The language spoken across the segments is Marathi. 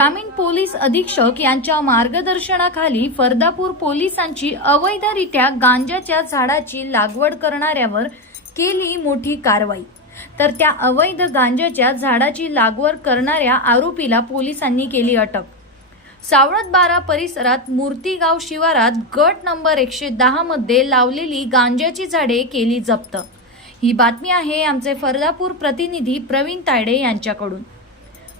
ग्रामीण पोलीस अधीक्षक यांच्या मार्गदर्शनाखाली फरदापूर पोलिसांची अवैधरित्या गांजाच्या झाडाची लागवड करणाऱ्यावर केली मोठी कारवाई. तर त्या अवैध गांजाच्या झाडाची लागवड करणाऱ्या आरोपीला पोलिसांनी केली अटक. सावळत बारा परिसरात मूर्तीगाव शिवारात गट नंबर एकशे दहा मध्ये लावलेली गांजाची झाडे केली जप्त. ही बातमी आहे आमचे फरदापूर प्रतिनिधी प्रवीण तायडे यांच्याकडून.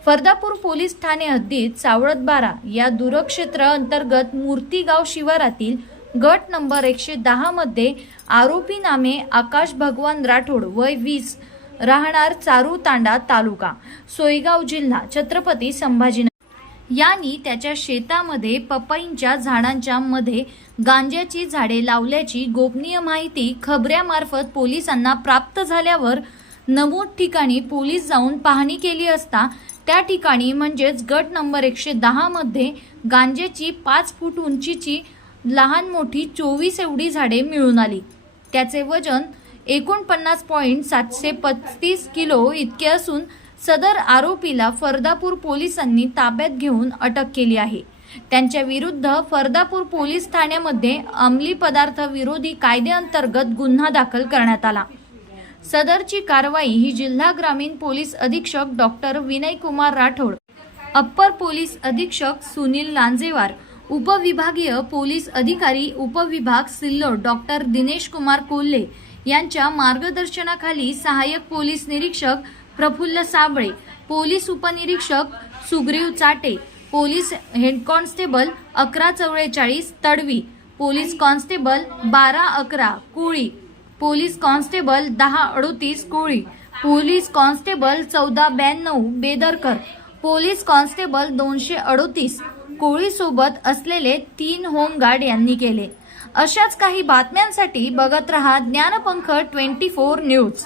फरदापूर पोलीस ठाणे हद्दीत सावळत बारा या दूरक्षेत्र अंतर्गत मूर्तीगाव शिवारातील गट नंबर एकशे दहा मध्ये आरोपी नामे आकाश भगवान राठोड वय वीस राहणार चारू तांडा तालुका सोयगाव जिल्हा छत्रपती संभाजीनगर. यांनी त्याच्या शेतामध्ये पपईंच्या झाडांच्या मध्ये गांज्याची झाडे लावल्याची गोपनीय माहिती खबऱ्यामार्फत पोलिसांना प्राप्त झाल्यावर नमूद ठिकाणी पोलीस जाऊन पाहणी केली असता त्या ठिकाणी म्हणजेच गट नंबर एकशे दहामध्ये गांजेची पाच फूट उंचीची लहान मोठी चोवीस एवढी झाडे मिळून आली. त्याचे वजन एकोणपन्नास पॉईंट सातशे पस्तीस किलो इतके असून सदर आरोपीला फरदापूर पोलिसांनी ताब्यात घेऊन अटक केली आहे. त्यांच्या विरुद्ध फरदापूर पोलीस ठाण्यामध्ये अंमली पदार्थ विरोधी कायद्याअंतर्गत गुन्हा दाखल करण्यात आला. सदरची कारवाई ही जिल्हा ग्रामीण पोलीस अधीक्षक doctor Vinay Kumar Rathod upper police अधीक्षक सुनील लांजेवार उपविभागीय पोलीस अधिकारी उपविभाग सिल्लोड डॉक्टर दिनेश कुमार कोल्हे यांच्या मार्गदर्शनाखाली सहाय्यक पोलीस निरीक्षक प्रफुल्ल साबळे पोलीस उपनिरीक्षक Sugriv Chate police head constable अकरा चौवेचाळीस तडवी पोलीस कॉन्स्टेबल बारा अकरा कुळी पोलीस कॉन्स्टेबल दहा अडोतीस कोळी पोलीस कॉन्स्टेबल चौदा ब्याण्णव बेदरकर पोलीस कॉन्स्टेबल दोनशे अडोतीस कोळीसोबत असलेले तीन होमगार्ड यांनी केले. अशाच काही बातम्यांसाठी बघत रहा ज्ञानपंख ट्वेंटी फोर न्यूज.